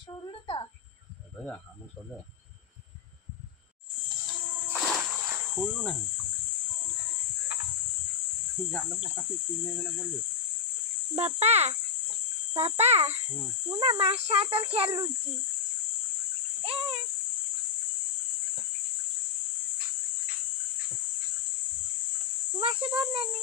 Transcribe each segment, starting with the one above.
শুনলু তো भैया हम सुन रहे শুনলু না জানো কাছে কিনে গেলে বললে বাবা বাবা ମୁଁ ନା ମାଛ ସହିତ ଖେଳୁଛି ମାଛ ଧରିଲେନି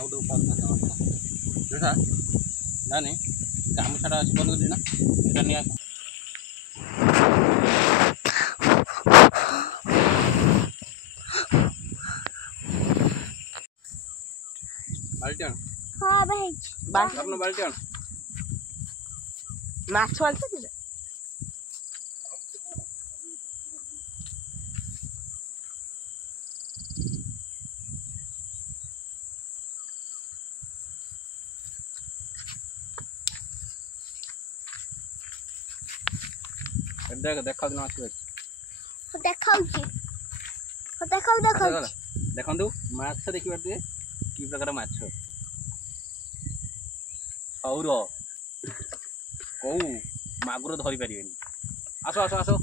आउट देखा जाने गामुछाटा अच्छी बंद कर ना এটা নিয়ে আসো बाल्टी आन हां भाई अपना बाल्टी आन माछ वालते दिले देख देखा दिन आछे देखाउची देखाउ देखंतु माछ देखि पारते की प्रकार माछ सौर कौ मागुर धरी पारिबेनी आसो आसो आसो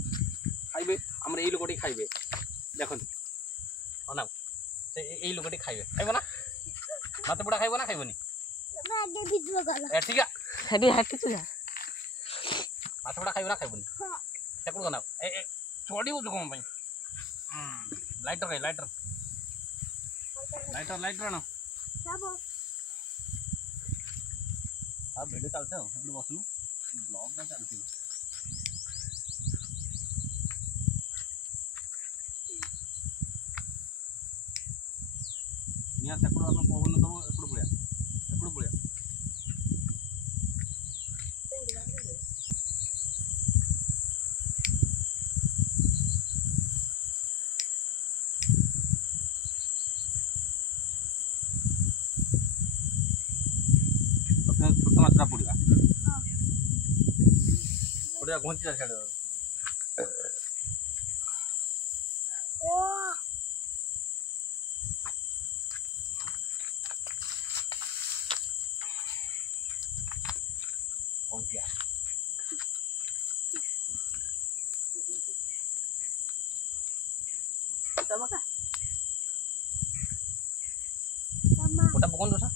खाइबे हमर एई लोकटी खाइबे देखंतु अनाउ से एई लोकटी खाइबे खाइबो ना मत बुडा खाइबो ना खाइबोनी आगे भिजवा गला ए ठीक है हेडी हाटी तुला मत बुडा खाइबो ना खाइबोनी सेकुड गनाउ ए ए छोडी हो कोन भाई लाइटर है लाइटर लाइटर लाइटर ना साबो अब वीडियो चलते हो अपने बसनु ब्लॉग ना चलती निया सेकुड अपन पवन तो एकुड पळिया छोट माछटा पड़ा पड़ा घुंची छाड़ ओ घुंचिया तमका मामा ओटा पकन दोसा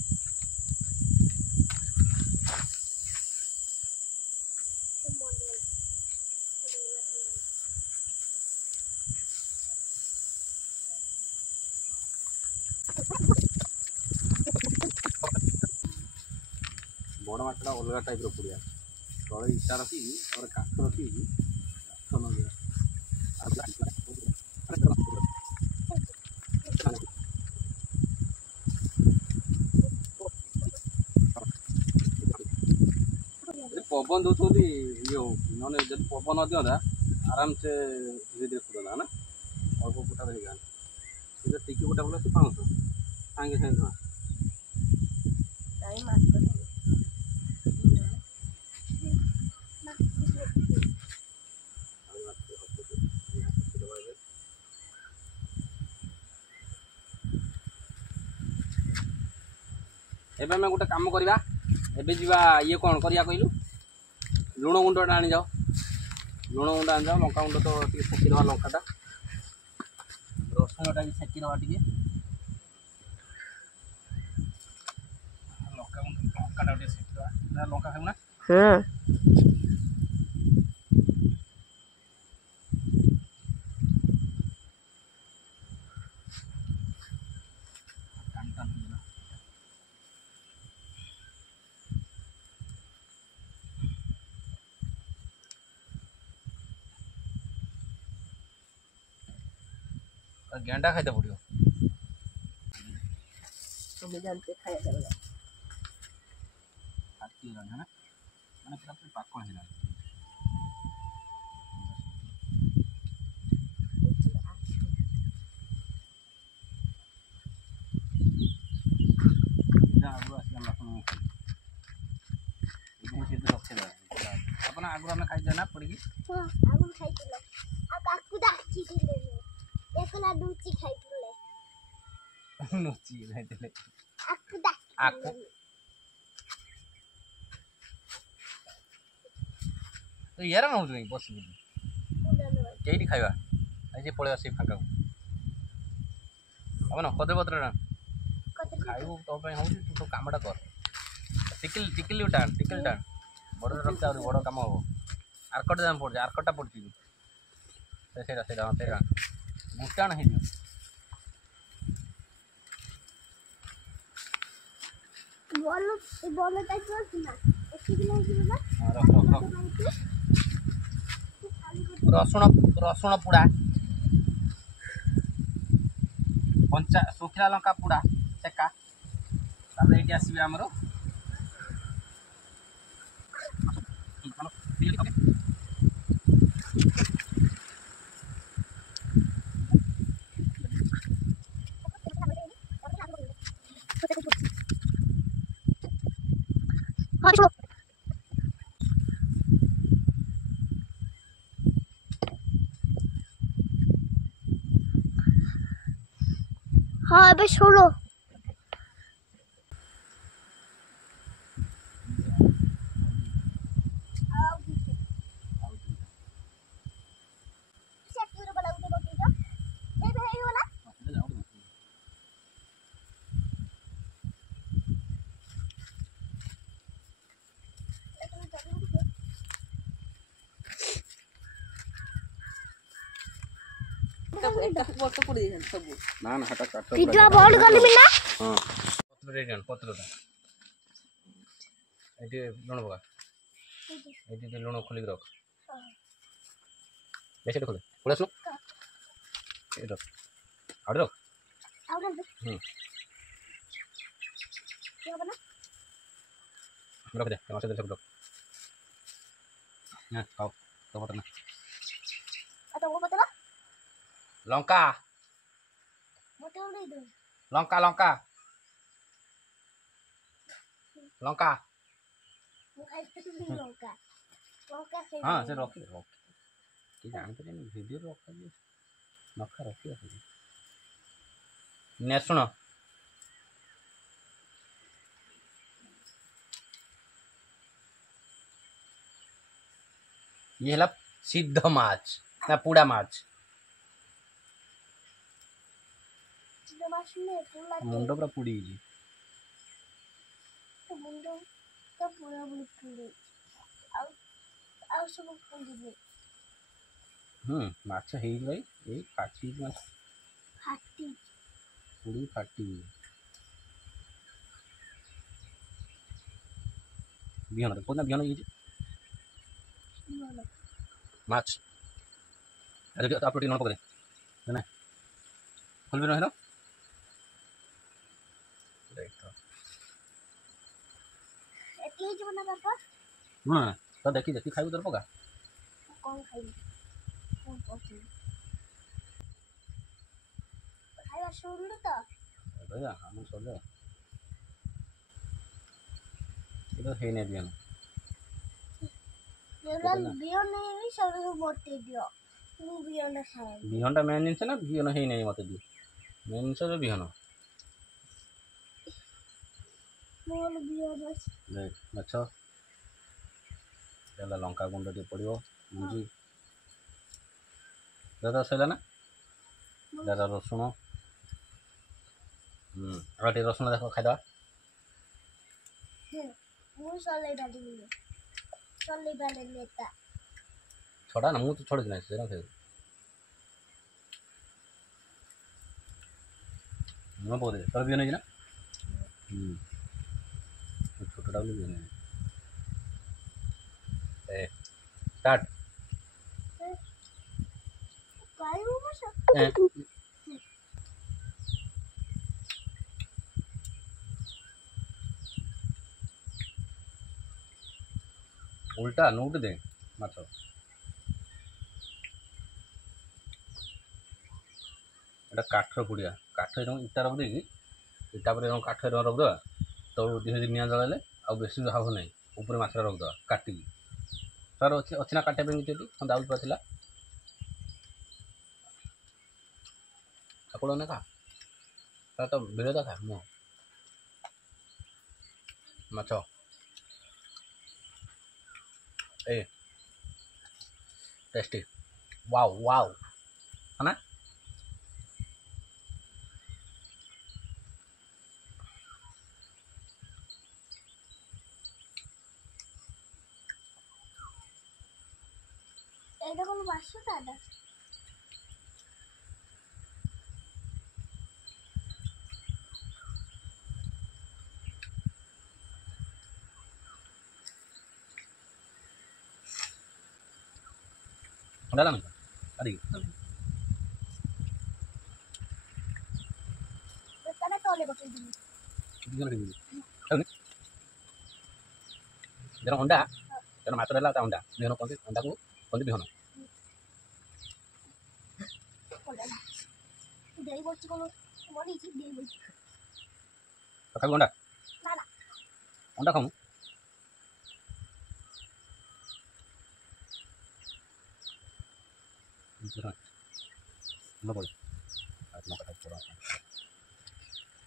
बड़ माछटा अलग टाइप पड़ा तले इटा रखी और काठ रखी काठ नगे पवन दौर ये ना जब पवन न दिंता आराम से धीरे धीरे फुटना ना अल्प फुटा रही टिकी गोटा बोला 500 सागे सागे टाइम माछ एबे मैं गोटे काम करवा एबे जीवा ये कौन करिया कहलु लुण गुंडा आनी जाओ लुण गुंडा आनी जाओ लंका गुंड तो टी सेकी दवा लंकाटा रसुणटा भी सेकी दवा टी लंका गुंड लंकाटा टी सेकी दवा ना लंका खाऊ ना हां गेंडा खाइते पड़ो तुम्हें जानते खाया जाएगा हाथी है ना मैंने पूरा पाकल है ना आगु आस रखे ଦେଖୁନ ଆଗରୁ ଆମେ ଖାଇଛେ ନା ପଡ଼ିକି ହଁ ଆଗୁରୁ ଖାଇଥିଲେ ଆଉ କାକୁ ଡାକିଥିଲେ ଏକଲା ଲୁଚି ଖାଇଥିଲେ ନୁଚି ଖାଇଥିଲେ ଆକୁ ଡାକିଥିଲେ ତୁ ଇଆର ନଉଛୁ କାଇଁ ବସିକି କେଇଠି ଖାଇବା ଆଜି ପଳେଇବା ସେଇ ଫାଙ୍କାକୁ ହବ ନା କଦଳୀପତ୍ରଟା ଖାଇବୁ ତୋ ପାଇଁ ହେଉଛି ତୁ ତୋ କାମଟା କର ଟିକିଲି ଟାଣ ବଡ଼ରେ ରଖିతే ଆହୁରି ବଡ଼ କାମ ହବ ଆର୍କଟା ଦାମ ପଡ଼ୁଛି ଆର୍କଟା ପଡ଼ୁଛି ସେଇଟା ହଁ ସେଇଟା ବୁଟାଣ ହେଇଯିବ ବଲଟା ଅଛି ନା ଏତିକି ନେଇଯିବ ନା ରଖ ରସୁଣ ପୋଡ଼ା କଞ୍ଚା ଶୁଖିଲା ଲଙ୍କା ପୋଡ଼ା ସେକା ତାପରେ ଏଇଠି ଆସିବେ ଆମର ହଁ ଏବେ ଶୁଣୁ ବର୍ଷ ପଡ଼ି ଯାଇଛନ୍ତି ସବୁ ନା ହେଟା କାଠ ଭିଡ଼ିଓ ବନ୍ଦ କରିବି ନା ହଁ ପତ୍ରଟା ଏଠି ଲୁଣ ପକା ଏଠି ଟିକେ ଲୁଣ ଖୋଲିକି ରଖ ବେଶୀ ଖୋଲେ ପଳେଇ ଆସୁନ ଏଠି ରଖ ଆଉଠି ରଖ ରଖିଦେ ମାଛ ଦେଲେ ସବୁ ରଖ ନା ଖାଉ ତୋ ପଟ ନା ଲଙ୍କା ଲଙ୍କା ଲଙ୍କା ଲଙ୍କା ହଁ ସେ ରଖି କି ଜାଣିପାରିବେନି ଭିଡ଼ିଓରେ ରଖାଯିବ ନଖା ରଖିବା ନେ ଶୁଣ ये है सिद्ध माछ ना पूरा माछ मुंड पूरा पुड़ी मुंड तो पूरा पुड़ी ଆଉ ସବୁ ପୁଡ଼ିବେ ମାଛ ହେଇଯିବ ଏଇ ଫାଟି ମାଛ ଫାଟି ପୁଡ଼ି ଫାଟି ବିହନ କୋଉଦିନ ବିହନ ହେଇଛି ମାଛ ଆପଣ ଟିକେ ଲୁଣ ପକେଇ ନା ଖୋଲିବି ରହିଲ ଏଠି ହେଇଯିବ ନା ବାପା ତ ଦେଖି ଖାଇବୁ ତୋର ପକା କ'ଣ ଖାଇବି ଖାଇବା ଶୁଣିଲୁ ତ ଆମ ସରିଲେ এটা ହେଇନି ବିହନ ବିହନ ନେଇବି ସବୁ ବତେଇ ଦିଅ ମୁଁ ବିହନ ଖାଏ ବିହନଟା ମେନ୍ ଜିନିଷ ନା ବିହନ ହେଇନାହିଁ ମୋତେ ଦିଅ ମେନ୍ ଜିନିଷ ବିହନ ମୋର ବିହନ ମାଛ ହେଲା ଲଙ୍କା ଗୁଣ୍ଡ ଟିକେ ପଡ଼ିବ ମଞ୍ଜି ଦାଦା ସରିଲା ନା ଦାଦା ରସୁଣ ଆଉ ଟିକେ ରସୁଣ ଦେଖ ଖାଇଦେବା ମୁଁ ଚଲେଇ ପାରିବି ନେତା ଛଡ଼ା ନା ମୁଁ ତ ଛଡ଼ୁଛି ନାହିଁ ସେ ଖାଇବୁ ଲୁଣ ପକେଇ ତୋର ବିହନ ହେଇଛି ନା ଛୋଟଟା ବୋଲି ବିହନ स्टार्ट उल्टा नोट दे माछ एटा काठ पुड़िया काठ इटा रख देगी इटा पर काठ रखद तो धीरे धीरे निआ जलाइले आ बेसी हाव नहीं ऊपर माछ रखद काटिकी सर अच्छी ना काटे पे दाउल पूरा थिला आपड़ ने खा सर तो भिड़ था मु माछ ए टेस्टी वाव वाव है ना এটা কোনো 500 টাকা ठंडा ना अरे দোকানে চলে বসে দিন जरा अंडा जरा मात्र रहा अंडा बिहन कौन अंडा को कौन बिहन বলে না দেই বলছি কোনো মনে কি দেই বলছি खाऊ अंडा না না अंडा खाऊ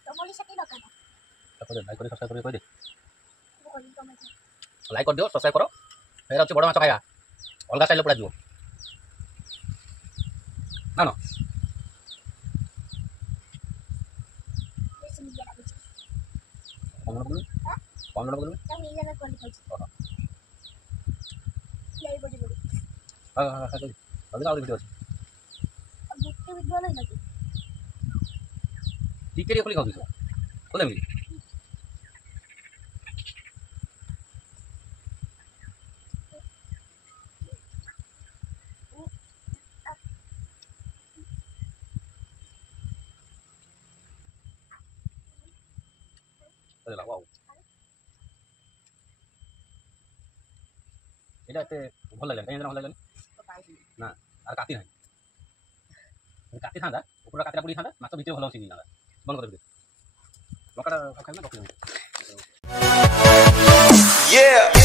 তোমার সাথে দোকান लाइक कर सब्सक्राइब कर दे বলি তোমার लाइक कर दियो सब्सक्राइब करो फिर अच्छे बड़ माछ खाया अलग स्टाइल पड़ा जीव ना ना বেশি নিয়ে লাগছে कौन बोल कौन बोल তা নিয়ে যাবে কোন খাইছি এই বলি বলি हां हां हां जल्दी आओ वीडियो আর দেখতে বিদ্যালয় নাকি ठीक है खोली खाऊ दिस खोले मिली अरे वाओ এটা এতে ভাল লাগেন কেন ভাল লাগেন না আর কাটি নাই কাটি থাঁদা উপরে কাটিটা পড়ি থাঁদা মাছ ভিতরে ভালো সিজি থাঁদা বন্ধ করে দিবে লঙ্কাটা খাই না Yeah.